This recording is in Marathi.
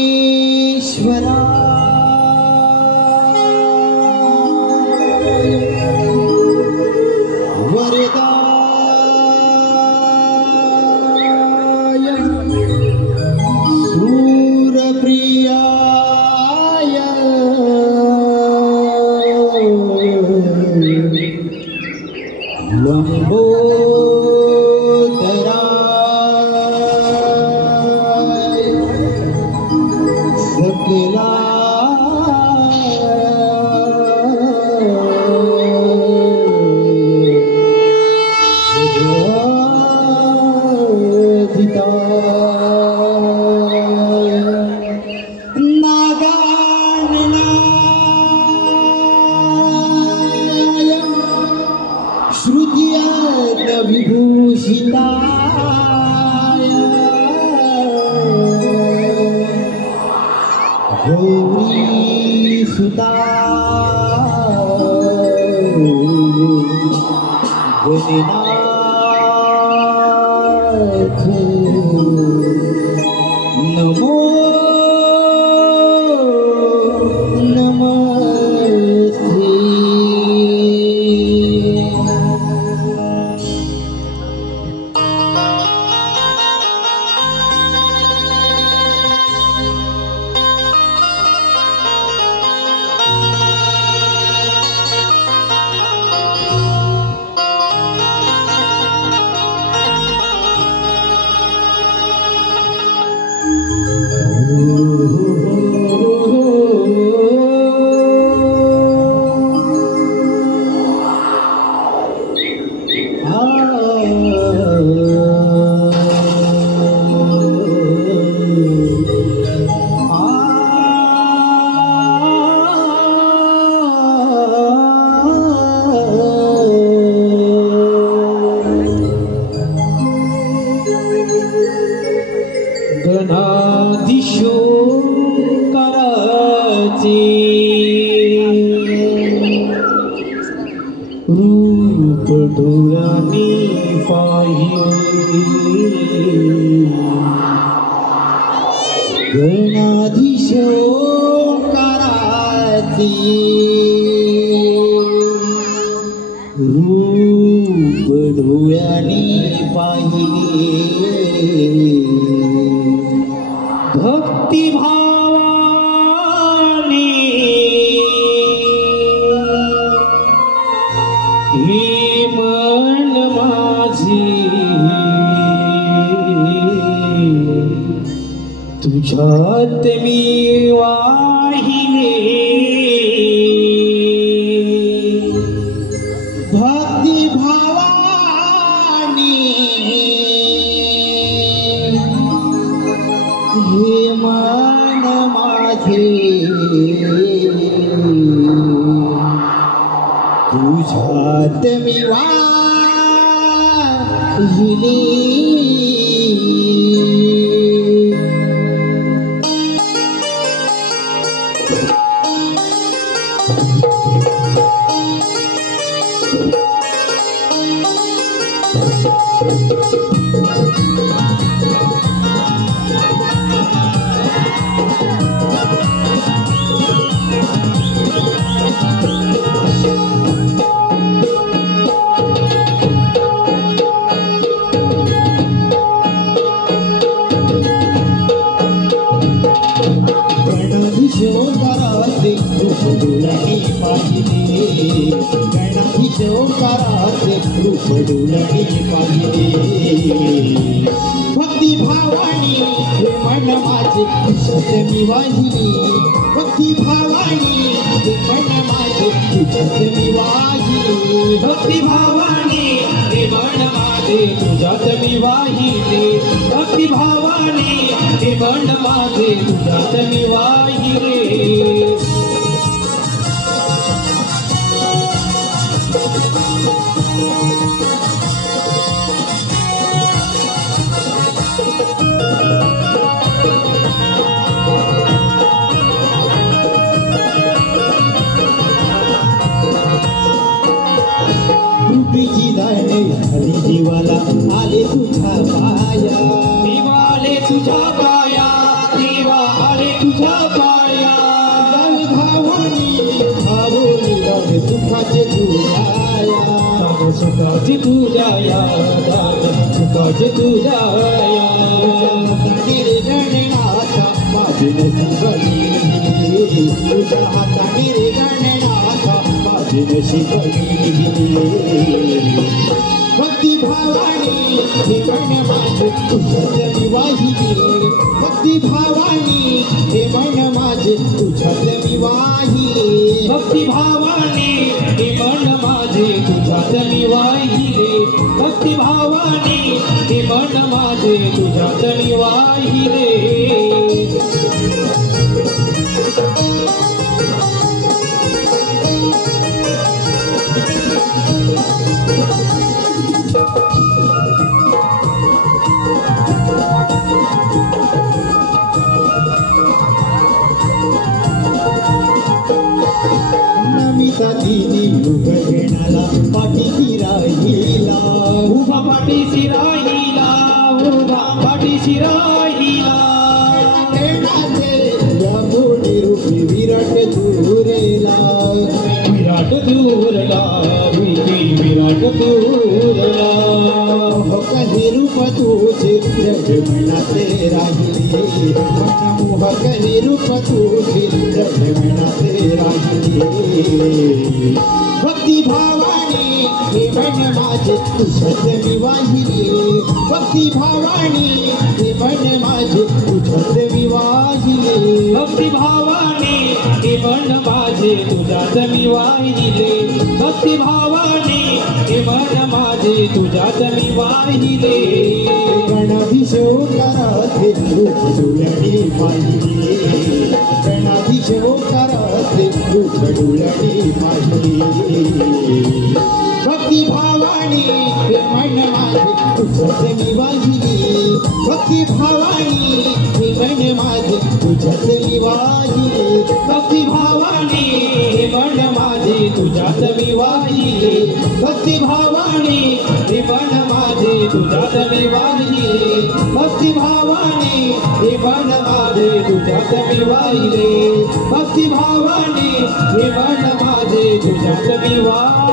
विघ्नेश्वरा वरदाय सूरप्रियाय लंबोदराय सकला श्रुतियत विभूषिताय गौरी सुताय गणनाथ नमो नमस्ते। गणाधीशो कराचे रूप डोळ्याने पाहिले गणाधीशो कराचे रूप डोळ्याने पाहिले भक्ति भावाने हे मन माझे तुझ्यात मी वाहिले भक्ति भावाने हे मन माझे तुझ्यात मी वाहिले गणाधीशोकाराचे रूप डोळणी पाहिले भक्ती भावानी हे मन माझे तुझ्यात मी वाहिली भक्ती भावानी हे मन माझे तुझ्यात मी वाहिली भक्ती भावाने हे मन माझे तुझ्यात मी वाहिले भक्ती भावाने हे मन माझे तुझ्यात मी वाहिले कृपेची दाणे झाली जीवाला आले तुझ्या पाया देवा आले तुझ्या पाया देवा आले तुझ्या पाया धावणी धावणी सुखाचे तुझ्या दान सुखाची पूजाया दान सुखाची पूजाया रे गणनाथा माझे नशिबणी तुझ्या हाताने रे गणनाथा माझे नशिबणी भक्ती भावानी हे मन माझे तुझ्यात मी वाहिली भक्ती भावानी हे मन माझे तुझ्यात मी वाहिली भक्ती भावाने हे मन माझे तुझ्यात मी वाहिले भक्ती भावाने हे मन माझे तुझ्यात मी वाहिले नमिता दिनी युग घेणाला पाठीशी राहिला उभा पाठीशी राहिला उभा पाठीशी राहिला घेणाचे या मोठी रूपी विराट दुरेला विराट दूरला विराट दूरला काही रूप तुझे रजमनाचे राहिले मनमोह काही रूप तुझे रजमनाचे राहिले भक्ती भावानी हे मन माझे तुझ्यात मी वाहिली भक्ती भावानी हे मन माझे तुझ्यात मी वाहिली भक्ती भावाने हे मन माझे तुझ्यात मी वाहिले भक्ती भावाने हे मन माझे तुझ्यात मी वाहिले गणाधीशोकाराचे रूप डोळणी पाहिले गणाधीशोकाराचे रूप डोळणी पाहिले भक्ती भावानी हे मन माझे तुझ्यात मी वाहिली भक्ती भावानी हे मन माझे तुझ्यात मी वाहिली भक्ती भावाने हे मन माझे तुझ्यात मी वाहिले भक्ती भावाने हे मन माझे तुझ्यात मी वाहिले भक्ती भावाने हे मन माझे तुझ्यात मी वाहिले भक्ती भावाने हे मन माझे तुझ्यात मी वाहिले